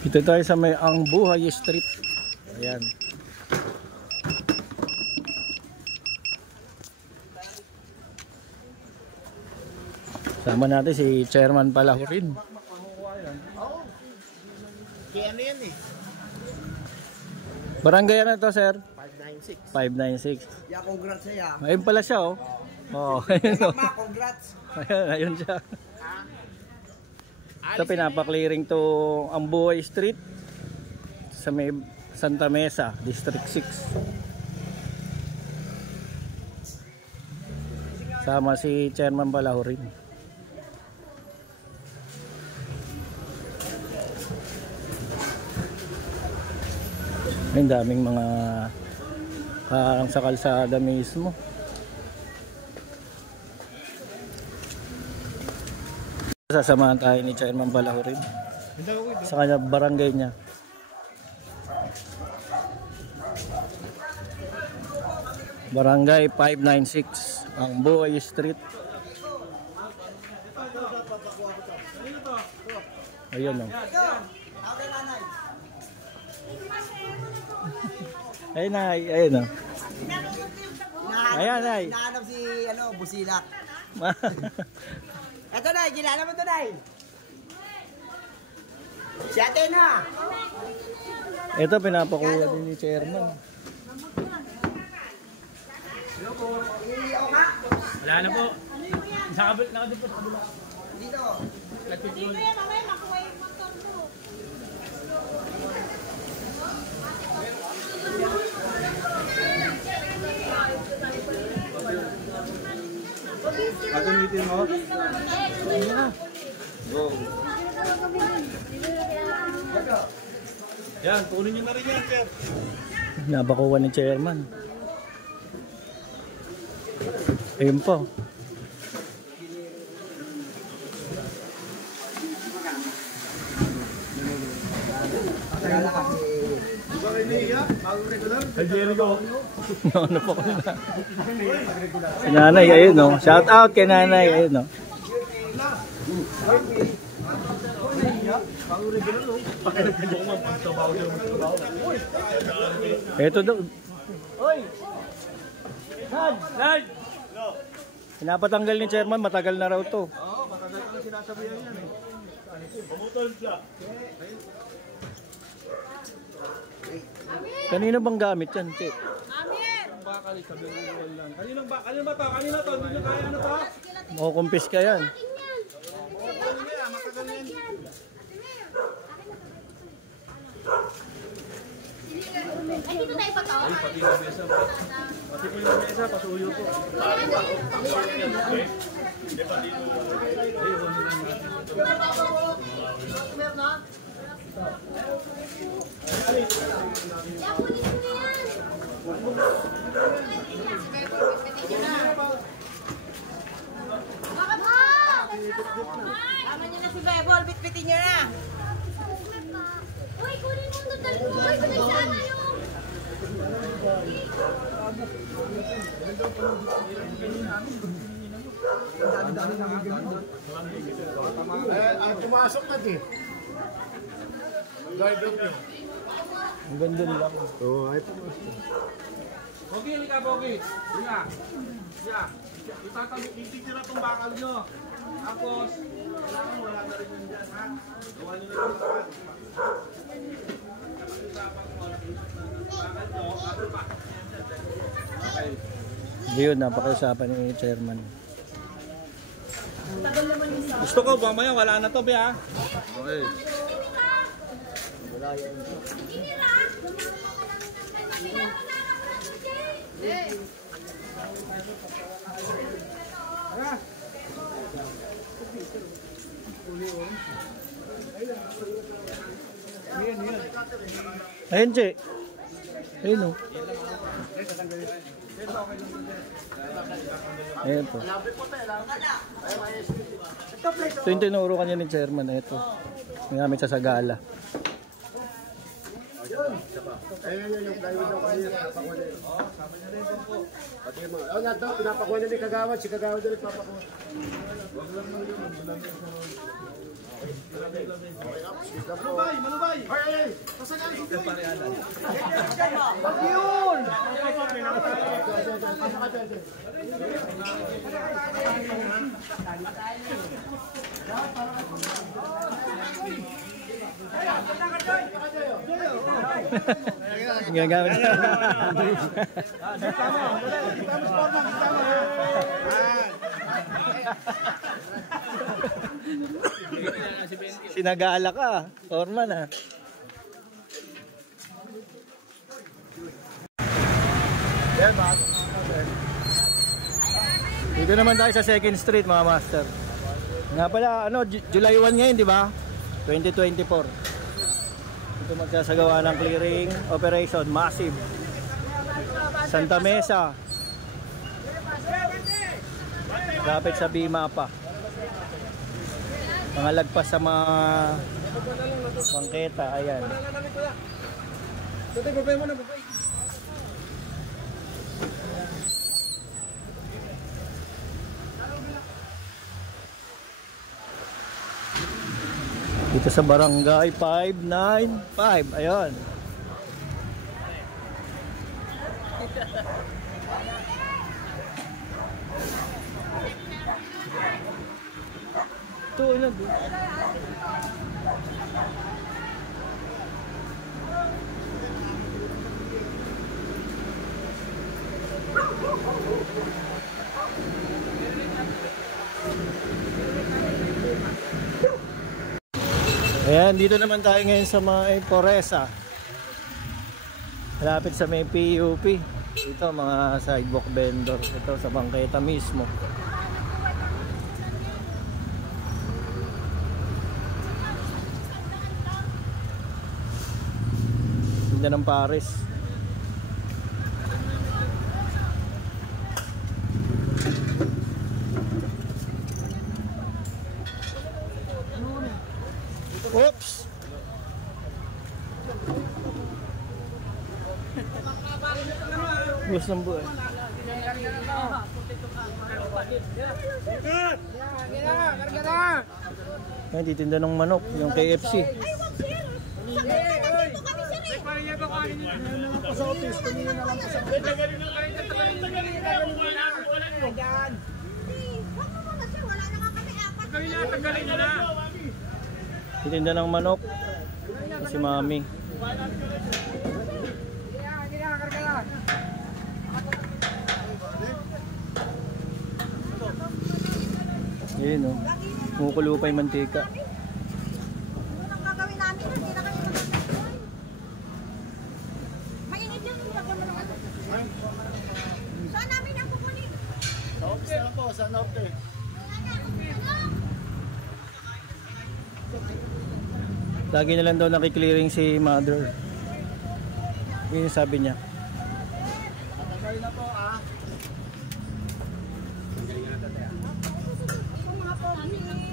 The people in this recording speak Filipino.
Dito tayo sa may Ang Buhay Street. Ayan. Sama natin si Chairman Palahurin. Kaya ano yan eh? Barangay na to, sir? 596. 596. Yeah, congrats sa'yo. Ayun pala siya, oh. Oo. Ayun, Congrats. ayun siya. Ito pinapa-clearing to Ang Buhay Street sa may Santa Mesa, District 6. Sama si Chairman Palahurin. Ang daming mga sa kalsada mismo. Sasamahan tayo ni Chairman Palahurin sa kanya barangay niya. Barangay 596 Ang Buhay Street. Ayun, oh. Ayun na, ayun, oh. Ayan, ay. Nahanap si Busilak. Ito na, kilala mo ito na. Si ate na. Ito pinapakuha din ni Chairman. Wala na po. Nakadip po sa kabila. Dito. Hindi ko yan, mamaya makuha yung motor ko. Gagamitin mo? Hindi na. Go. Yan, punin nyo na rin yan, sir. Napakuha ni Chairman. Ayun po. Ay, Jericho. Ano po ko na. Si nanay, ayun, no. Shout out kay nanay, ayun, no. Ito daw. Oy! Nad! Pinapatanggal ni Chairman, matagal na raw to. Oo, matagal ka na sinasabihan yan eh. Pumutol siya. Kanino bang gamit yan, Che? Bakal, sabi mo lang. Kanino ba to? Kanino to? Hindi nyo kaya ano to? Makukumpis ka yan. Ay, dito tayo pa to? Ay, pati yung mesa. Pati po yung mesa, pasuyo po. Tama niyo na si Bebol, bitbitin niyo na. Uy, kunin mo ito talaga. Uy, pinagsama yung... Pumasok na din. Ang ganda nila. Oo, ay pumasok. Bogi, hindi ka, Bogi. Hindi ka. Itatitira itong bakal nyo. Tapos, kailangan wala na rin yun dyan, ha? Gawa nyo na yung bakal. Yun, napakausapan ni Chairman. Gusto ko, mamaya wala na to, be, ha? Okay. Ayun, Che. Ayun, oh. Ayun po. Ito yung tinuro kanya ni Chairman. Ito. Gamit sa sagala. Ayun yung plywood daw kanina, pinapakuha na yun. Pati yung mga, nga daw, pinapakuha na ni Kagawad, si Kagawad na nagpapakuha. Malubay, malubay! Ay! Gagamit siya. Sinagala ka, Orman ah. Dito naman tayo sa 2nd Street mga master. Nga pala, ano, July 1 ngayon, di ba? 2024. Ito magsasagawa ng clearing operation, massive. Santa Mesa. Lapit sa Bima pa. Mga lagpas sa mga bangketa, ayan. Dito sa Barangay 595, ayun. Ito, ano ba? Ayan, dito naman tayo ngayon sa mga Poresa. Malapit sa may PUP. Ito mga sidewalk vendor. Ito sa bangketa mismo. Tinda ng Paris. Oops. Bus ng buhay. Ay, titinda ng manok, yung KFC. Titinda ng manok si Mami. Ayun o, kumukulo pa yung mantika. Anong gagawin namin? Hindi na kami magkakaroon. Mainit yan. Lagyan mo ng ano. Saan namin ang kukunin? Sa office na lang po, sa norte. Lagi na lang daw nakiklearing si Mother. Yun yung sabi niya. Tatagay na po Mga pogi.